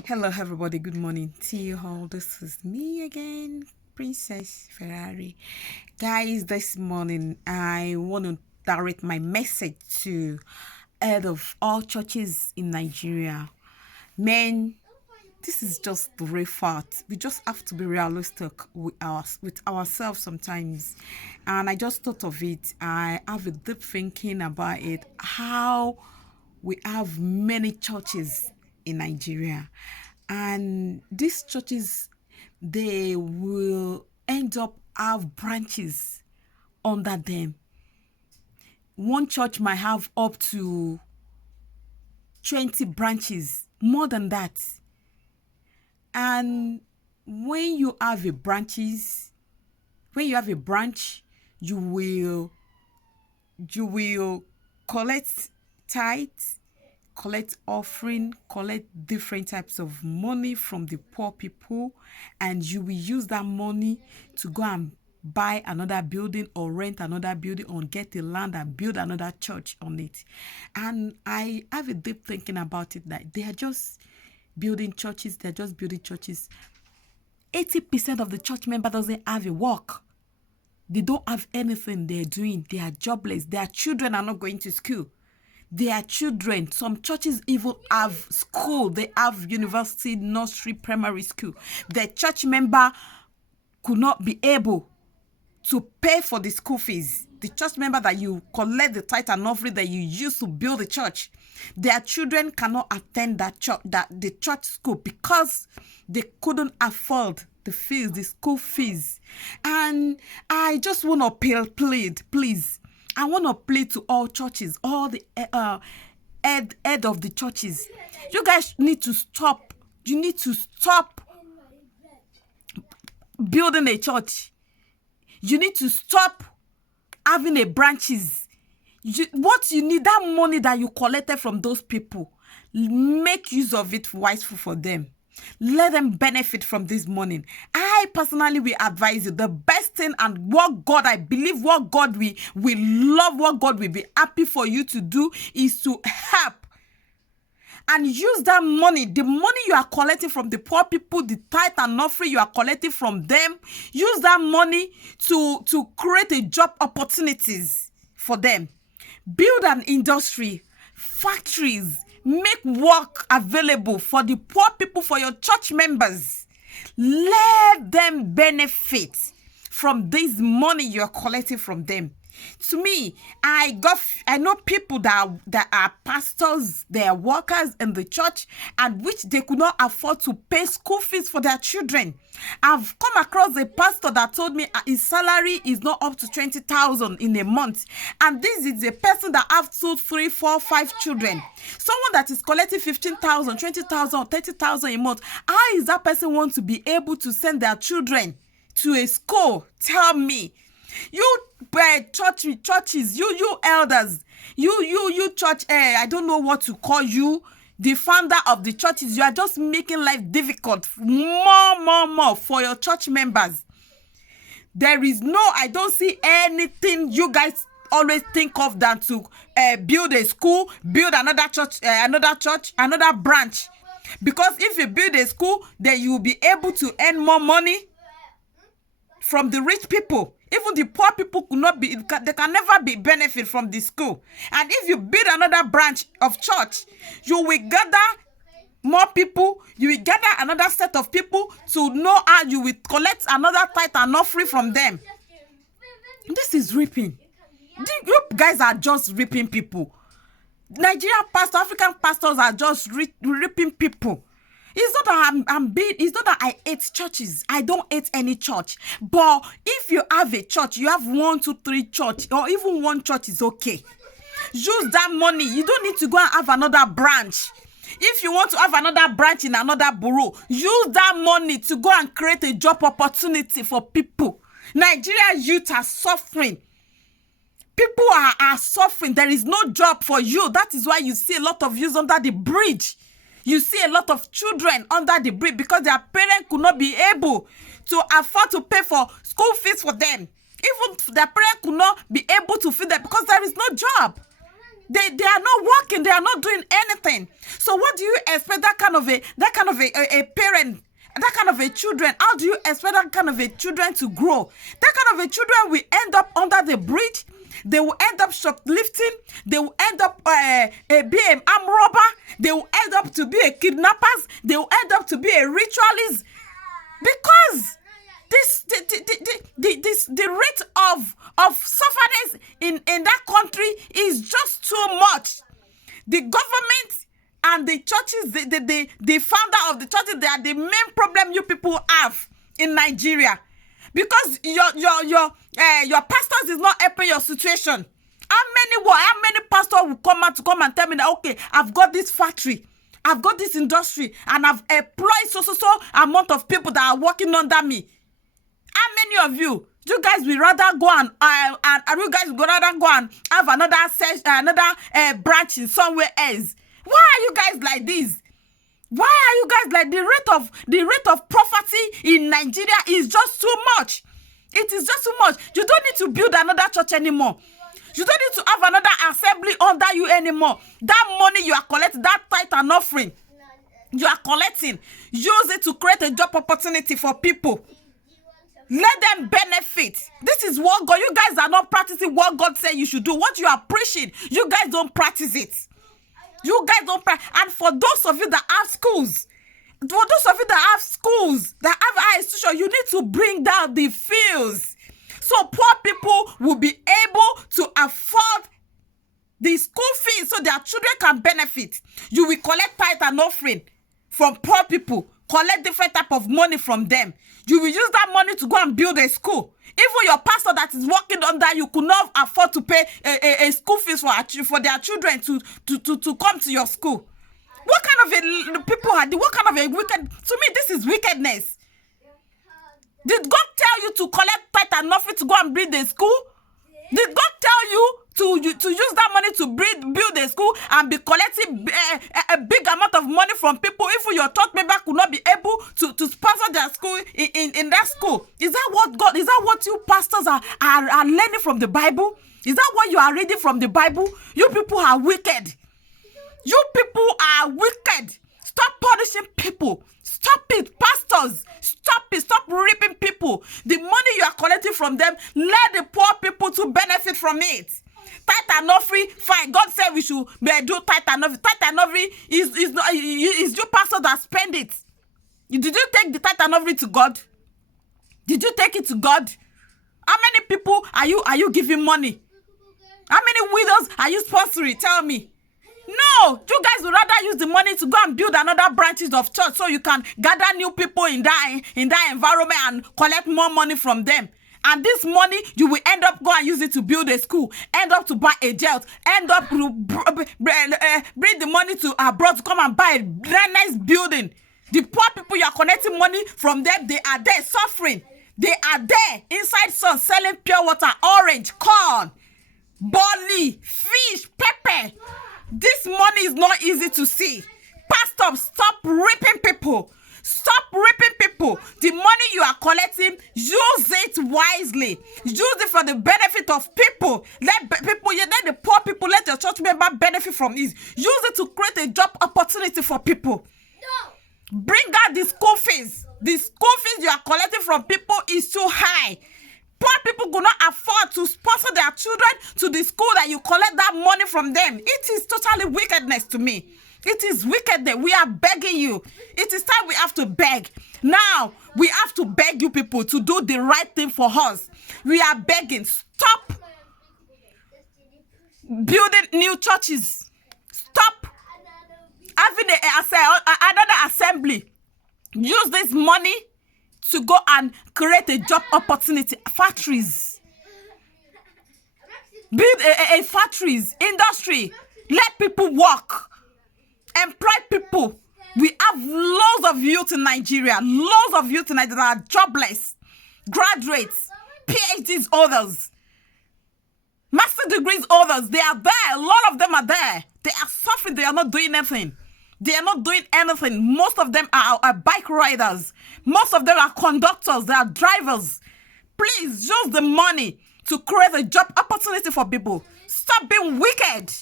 Hello, everybody. Good morning to you all. This is me again, Princess Ferrari. Guys, this morning I want to direct my message to head of all churches in Nigeria. Men, this is just the real fact. We just have to be realistic with ourselves sometimes. And I just thought of it. I have a deep thinking about it. How we have many churches in Nigeria, and these churches, they will end up have branches under them. One church might have up to 20 branches, more than that. And when you have when you have a branch, you will collect tithes, collect offering, collect different types of money from the poor people, and you will use that money to go and buy another building or rent another building or get the land and build another church on it. And I have a deep thinking about it, that they are just building churches. They're just building churches. 80% of the church member doesn't have a work. They don't have anything they're doing. They are jobless. Their children are not going to school. Their children, some churches even have school. They have university, nursery, primary school. The church member could not be able to pay for the school fees. The church member that you collect the tithe and offering that you use to build the church, their children cannot attend the church school because they couldn't afford the fees, the school fees. And I just want to please, I want to plead to all churches, all the head of the churches. You guys need to stop. You need to stop building a church. You need to stop having a branches. What you need, that money that you collected from those people, make use of it wisely for them. Let them benefit from this money. I personally will advise you the best thing, and what God, I believe what God will love, what God will be happy for you to do is to help and use that money, the money you are collecting from the poor people, the tithe and offering you are collecting from them. Use that money to create a job opportunities for them. Build an industry, factories, make work available for the poor people, for your church members. Let them benefit from this money you're collecting from them. To me, I know people that are pastors, they are workers in the church, and which they could not afford to pay school fees for their children. I've come across a pastor that told me his salary is not up to 20,000 in a month, and this is a person that have 2, 3, 4, 5 children. Someone that is collecting 15,000, 20,000, 30,000 a month. How is that person want to be able to send their children to a school? Tell me. You churches, you elders, you church, I don't know what to call you, the founder of the churches, you are just making life difficult more for your church members. I don't see anything you guys always think of than to build a school, build another church, another branch. Because if you build a school, then you will be able to earn more money from the rich people. Even the poor people they can never be benefit from the school. And if you build another branch of church, you will gather more people, you will gather another set of people to know how you will collect another tithe and offering from them. This is reaping. You guys are just reaping people. Nigerian pastors, African pastors are just reaping people. It's not that it's not that I hate churches. I don't hate any church. But if you have a church, you have 1, 2, 3 church, or even one church is okay. Use that money. You don't need to go and have another branch. If you want to have another branch in another borough, use that money to go and create a job opportunity for people. Nigeria youth are suffering. People are suffering. There is no job for you. That is why you see a lot of youth under the bridge. You see a lot of children under the bridge because their parents could not be able to afford to pay for school fees for them. Even their parents could not be able to feed them because there is no job. They are not working. They are not doing anything. So what do you expect that kind of a parent, that kind of a children? How do you expect that kind of a children to grow? That kind of a children will end up under the bridge. They will end up shoplifting. They will end up be an armed robber. They will end up to be a kidnappers. They will end up to be a ritualist, because the rate of suffering in that country is just too much. The government and the churches, the founder of the churches, they are the main problem you people have in Nigeria, because your pastors is not helping your situation. How many pastors will come and tell me that, okay, I've got this factory, I've got this industry, and I've employed so amount of people that are working under me. How many of you guys will rather go and you guys would rather go and have another branch in somewhere else? Why are you guys like this? Why are you guys like the rate of poverty in Nigeria is just too much? It is just too much. You don't need to build another church anymore. You don't need to have another assembly under you anymore. That money you are collecting, that tithe and offering you are collecting, use it to create a job opportunity for people. Let them benefit. This is what God, you guys are not practicing what God said you should do. What you are preaching, you guys don't practice it. You guys don't practice. And for those of you that have schools, that have high institutions, you need to bring down the fees, so poor people will be able to afford the school fees so their children can benefit. You will collect tithe and offering from poor people, collect different type of money from them. You will use that money to go and build a school. Even your pastor that is working on that, you could not afford to pay a school fees for their children to come to your school. What kind of a people are? What kind of a wicked? To me, this is wickedness. Did God tell you to collect tithe and offering to go and build a school? Did God tell you to use that money to build a school and be collecting a big amount of money from people? If your church member could not be able to sponsor their school in that school, is that what God? Is that what you pastors are learning from the Bible? Is that what you are reading from the Bible? You people are wicked. You people are wicked. Stop punishing people. Stop it, pastors. Stop it. Stop ripping people. The money you are collecting from them, let the poor people to benefit from it. Tithe and offering, fine. God said we should do tithe and offering. Tithe and offering is you pastor that spend it. Did you take the tithe and offering to God? Did you take it to God? How many people are you giving money? How many widows are you sponsoring? Tell me. No, you guys would rather use the money to go and build another branches of church so you can gather new people in that environment and collect more money from them. And this money, you will end up go and use it to build a school, end up to buy a jet, end up to bring the money to abroad to come and buy a very nice building. The poor people you are collecting money from them, they are there suffering. They are there inside sun selling pure water, orange, corn, barley, fish, pepper. This money is not easy to see. Pastor, stop ripping people. Stop ripping people. The money you are collecting, use it wisely. Use it for the benefit of people. Let the poor people, let your church member benefit from this. Use it to create a job opportunity for people. No. Bring out the school fees. The school fees you are collecting from people is too high. Poor people could not afford to sponsor their children to the school that you collect that money from them. It is totally wickedness to me. It is wicked that we are begging you. It is time we have to beg. Now, we have to beg you people to do the right thing for us. We are begging. Stop building new churches. Stop having another assembly. Use this money to go and create a job opportunity. Factories. Build a factories, industry. Let people work. Employ people. We have loads of youth in Nigeria. Loads of youth in Nigeria that are jobless. Graduates. PhDs holders. Master degrees holders. They are there. A lot of them are there. They are suffering. They are not doing anything. They are not doing anything. Most of them are bike riders. Most of them are conductors. They are drivers. Please use the money to create a job opportunity for people. Stop being wicked.